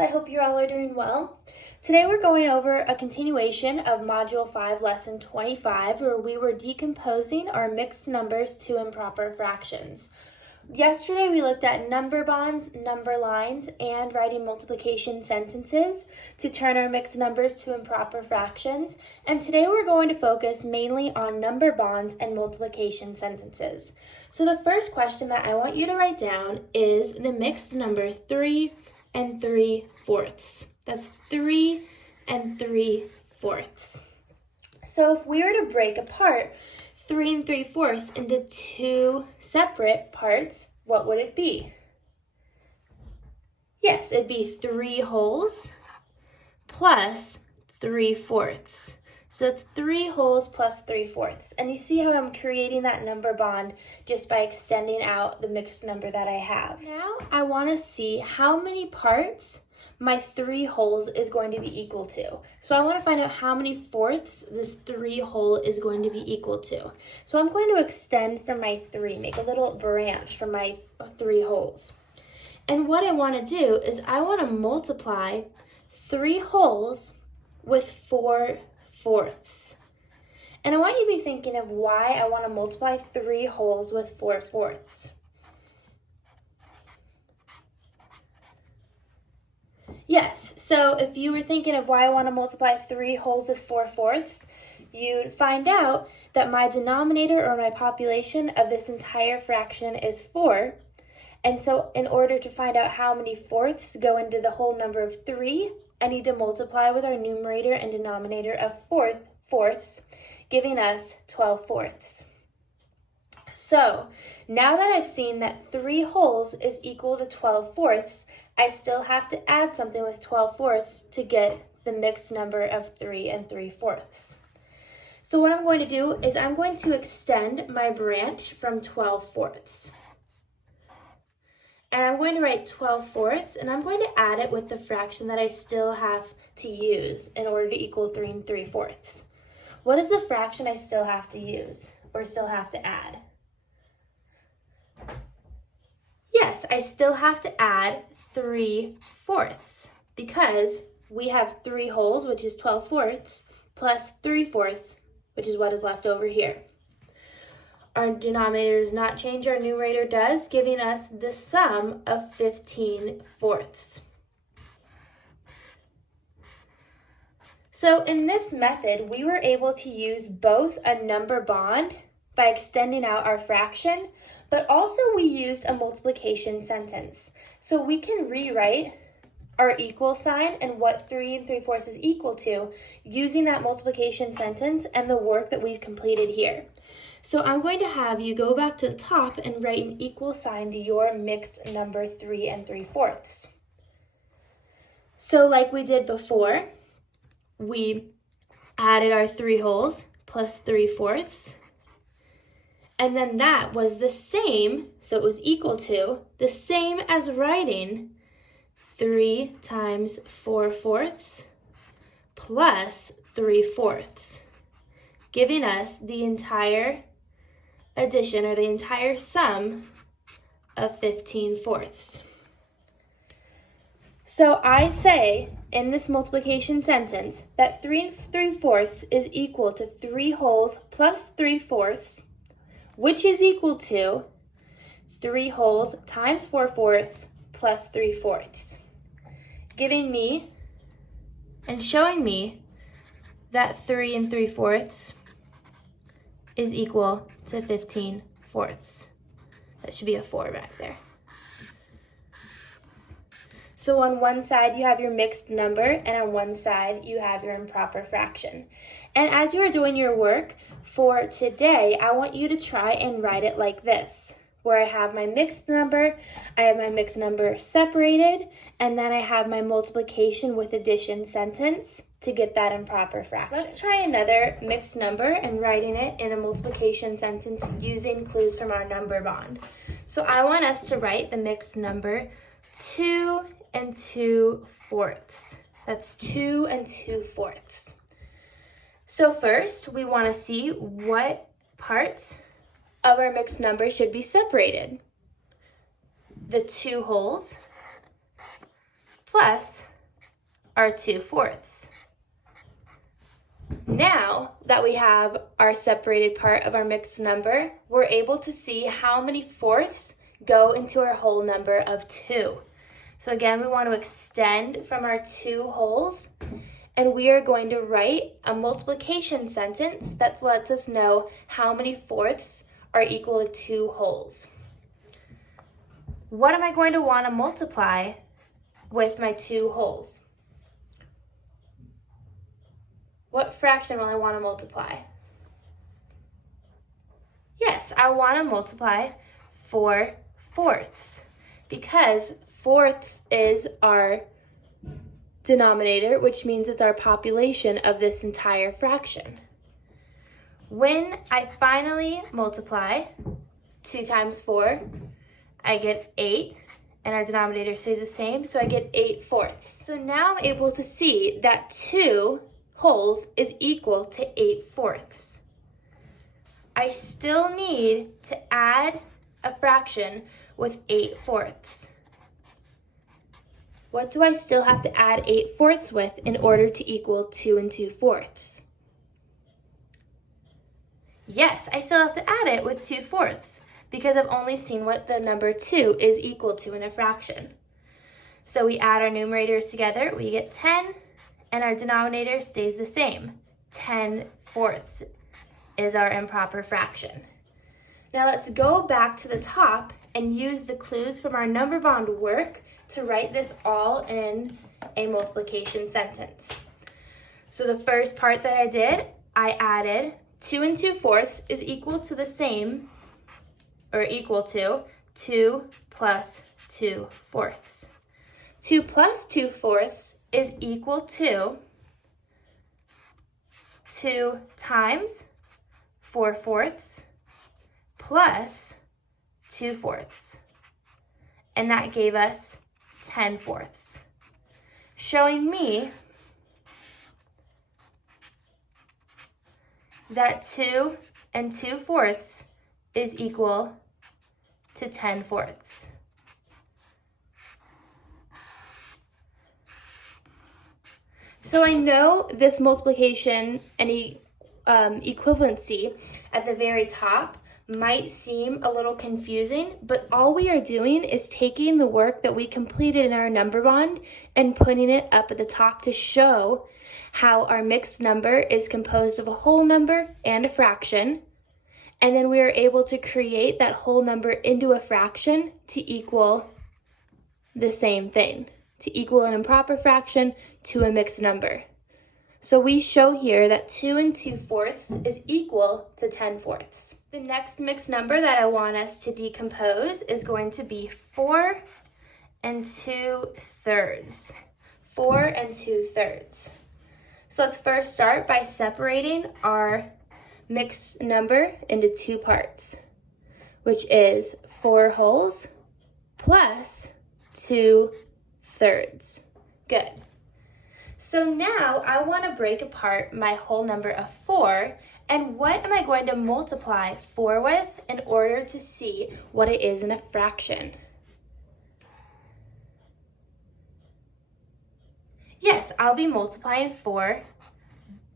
I hope you all are doing well. Today we're going over a continuation of Module 5, Lesson 25, where we were decomposing our mixed numbers to improper fractions. Yesterday we looked at number bonds, number lines, and writing multiplication sentences to turn our mixed numbers to improper fractions. And today we're going to focus mainly on number bonds and multiplication sentences. So the first question that I want you to write down is the mixed number 3 and 3/4. That's 3 and 3/4. So if we were to break apart 3 and 3/4 into two separate parts, what would it be? Yes, it'd be 3 wholes plus 3/4. So that's 3 wholes plus 3/4. And you see how I'm creating that number bond just by extending out the mixed number that I have. Now I want to see how many parts my 3 wholes is going to be equal to. So I want to find out how many fourths this 3 whole is going to be equal to. So I'm going to extend from my 3, make a little branch from my 3 wholes. And what I want to do is I want to multiply 3 wholes with 4/4. And I want you to be thinking of why I want to multiply 3 wholes with 4/4. Yes, so if you were thinking of why I want to multiply 3 wholes with 4/4, you'd find out that my denominator or my population of this entire fraction is 4. And so in order to find out how many fourths go into the whole number of 3, I need to multiply with our numerator and denominator of fourths, giving us 12/4. So now that I've seen that 3 wholes is equal to 12/4, I still have to add something with 12/4 to get the mixed number of 3 and 3/4. So what I'm going to do is I'm going to extend my branch from 12/4. And I'm going to write 12/4 and I'm going to add it with the fraction that I still have to use in order to equal 3 and 3/4. What is the fraction I still have to use or still have to add? Yes, I still have to add 3/4 because we have 3 wholes, which is 12/4, plus 3/4, which is what is left over here. Our denominator does not change, our numerator does, giving us the sum of 15/4. So in this method, we were able to use both a number bond by extending out our fraction, but also we used a multiplication sentence. So we can rewrite our equal sign and what 3 and 3/4 is equal to using that multiplication sentence and the work that we've completed here. So I'm going to have you go back to the top and write an equal sign to your mixed number 3 and 3/4. So like we did before, we added our 3 wholes plus 3/4. And then that was the same, so it was equal to, the same as writing 3 times 4/4 plus 3/4, giving us the entire addition or the entire sum of 15/4. So I say in this multiplication sentence that 3 and 3/4 is equal to 3 wholes plus 3/4, which is equal to 3 wholes times 4/4 plus 3/4, giving me and showing me that 3 and 3/4 is equal to 15/4. That should be a 4 back there. So on one side you have your mixed number and on one side you have your improper fraction. And as you are doing your work for today, I want you to try and write it like this, where I have my mixed number, I have my mixed number separated, and then I have my multiplication with addition sentence to get that improper fraction. Let's try another mixed number and writing it in a multiplication sentence using clues from our number bond. So I want us to write the mixed number 2 and 2/4. That's 2 and 2/4. So first, we want to see what parts of our mixed number should be separated. The 2 wholes plus our 2/4. Now that we have our separated part of our mixed number, we're able to see how many fourths go into our whole number of 2. So again, we want to extend from our 2 wholes, and we are going to write a multiplication sentence that lets us know how many fourths are equal to 2 wholes. What am I going to want to multiply with my 2 wholes? What fraction will I want to multiply? Yes, I want to multiply 4/4 because fourths is our denominator, which means it's our population of this entire fraction. When I finally multiply 2 times 4, I get 8, and our denominator stays the same, so I get 8/4. So now I'm able to see that 2 wholes is equal to 8/4. I still need to add a fraction with 8/4. What do I still have to add 8/4 with in order to equal 2 2/4? Yes, I still have to add it with 2/4 because I've only seen what the number 2 is equal to in a fraction. So we add our numerators together, we get 10, and our denominator stays the same. 10/4 is our improper fraction. Now let's go back to the top and use the clues from our number bond work to write this all in a multiplication sentence. So the first part that I did, I added 2 2/4 is equal to the same, or equal to 2 plus 2/4. 2 plus 2/4 is equal to 2 times 4/4 plus 2/4. And that gave us 10/4, showing me that 2 2/4 is equal to 10/4. So I know this multiplication and equivalency at the very top might seem a little confusing, but all we are doing is taking the work that we completed in our number bond and putting it up at the top to show how our mixed number is composed of a whole number and a fraction, and then we are able to create that whole number into a fraction to equal the same thing, to equal an improper fraction to a mixed number. So we show here that 2 2/4 is equal to 10/4. The next mixed number that I want us to decompose is going to be 4 2/3. 4 2/3. So let's first start by separating our mixed number into 2 parts, which is 4 wholes plus 2/3. Good. So now I want to break apart my whole number of 4, and what am I going to multiply 4 with in order to see what it is in a fraction? Yes, I'll be multiplying 4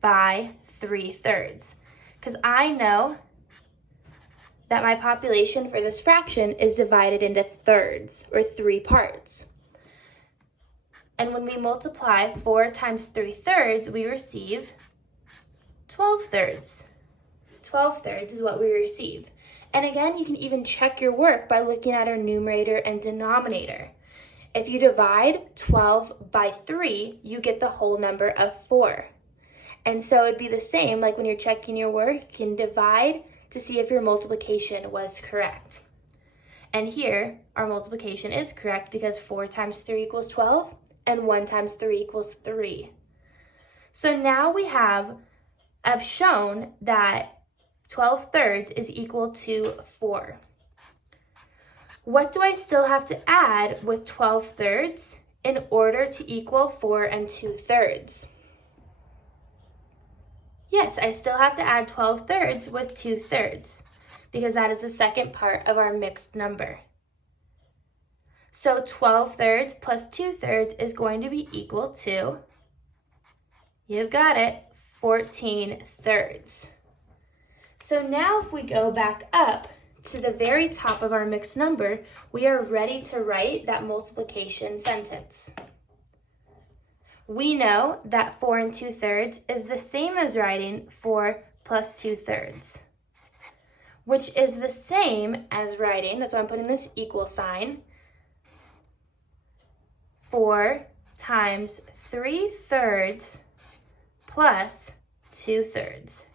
by 3/3, because I know that my population for this fraction is divided into thirds, or 3 parts. And when we multiply 4 times 3/3, we receive 12/3. 12/3 is what we receive. And again, you can even check your work by looking at our numerator and denominator. If you divide 12 by 3, you get the whole number of 4. And so it'd be the same, like when you're checking your work, you can divide to see if your multiplication was correct. And here, our multiplication is correct because 4 times 3 equals 12, and 1 times 3 equals 3. So now I've shown that 12/3 is equal to 4. What do I still have to add with 12/3 in order to equal 4 2/3? Yes, I still have to add 12/3 with 2/3 because that is the second part of our mixed number. So 12 thirds plus 2 thirds is going to be equal to, you've got it, 14 thirds. So now if we go back up to the very top of our mixed number, we are ready to write that multiplication sentence. We know that 4 and 2 thirds is the same as writing 4 plus 2 thirds, which is the same as writing, that's why I'm putting this equal sign, 4 times 3 thirds plus 2 thirds.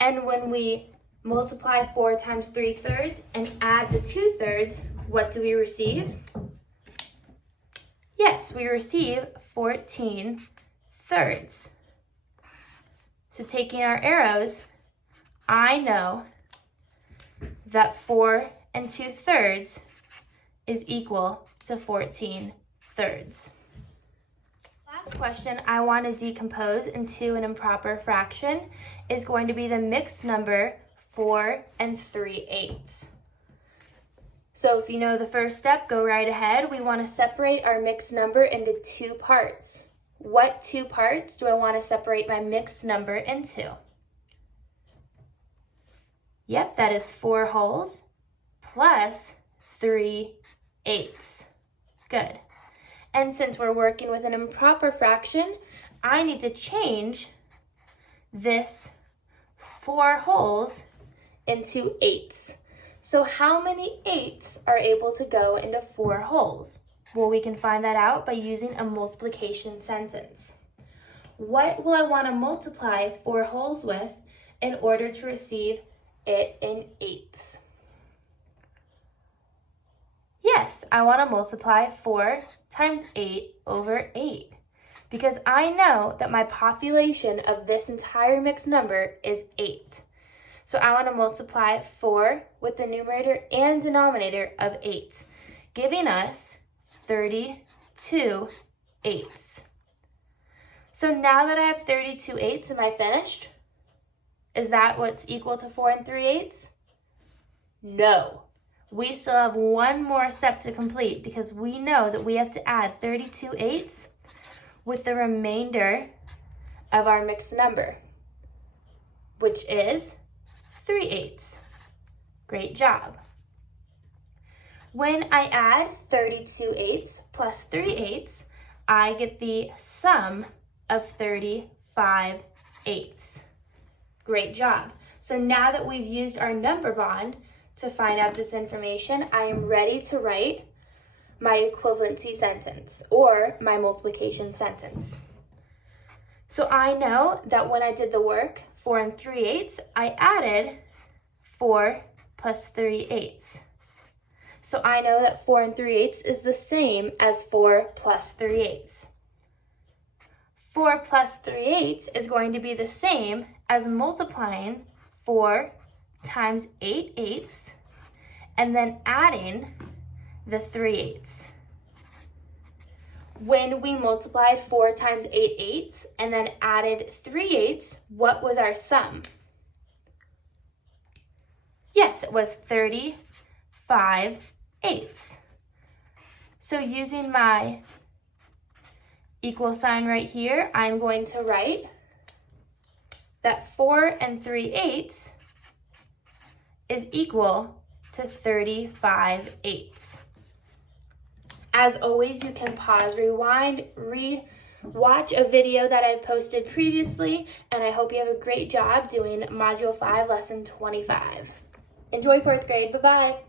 And when we multiply 4 times 3 thirds and add the 2 thirds, what do we receive? Yes, we receive 14 thirds. So taking our arrows, I know that 4 and 2 thirds is equal to 14 thirds. Last question I want to decompose into an improper fraction is going to be the mixed number 4 and 3/8. So if you know the first step, go right ahead. We want to separate our mixed number into two parts. What two parts do I want to separate my mixed number into? Yep, that is 4 wholes plus 3/8. Good. And since we're working with an improper fraction, I need to change this 4 wholes into 8s. So how many 8s are able to go into 4 wholes? Well, we can find that out by using a multiplication sentence. What will I want to multiply 4 wholes with in order to receive it in 8s? Yes, I want to multiply 4 times 8 over 8 because I know that my population of this entire mixed number is 8. So I want to multiply 4 with the numerator and denominator of 8, giving us 32 eighths. So now that I have 32 eighths, am I finished? Is that what's equal to 4 and 3/8? No. We still have one more step to complete because we know that we have to add 32 eighths with the remainder of our mixed number, which is 3/8. Great job. When I add 32 eighths plus 3/8, I get the sum of 35 eighths. Great job. So now that we've used our number bond to find out this information, I am ready to write my equivalency sentence or my multiplication sentence. So I know that when I did the work, 4 and 3/8, I added 4 plus 3/8. So I know that 4 and 3/8 is the same as 4 plus 3/8. 4 plus 3/8 is going to be the same as multiplying 4 times 8/8 and then adding the 3/8. When we multiplied 4 times 8/8 and then added 3/8, what was our sum? Yes, it was 35 eighths. So using my equal sign right here, I'm going to write that 4 and 3/8 is equal to 35 eighths. As always, you can pause, rewind, watch a video that I've posted previously, and I hope you have a great job doing Module 5, Lesson 25. Enjoy 4th grade. Bye-bye.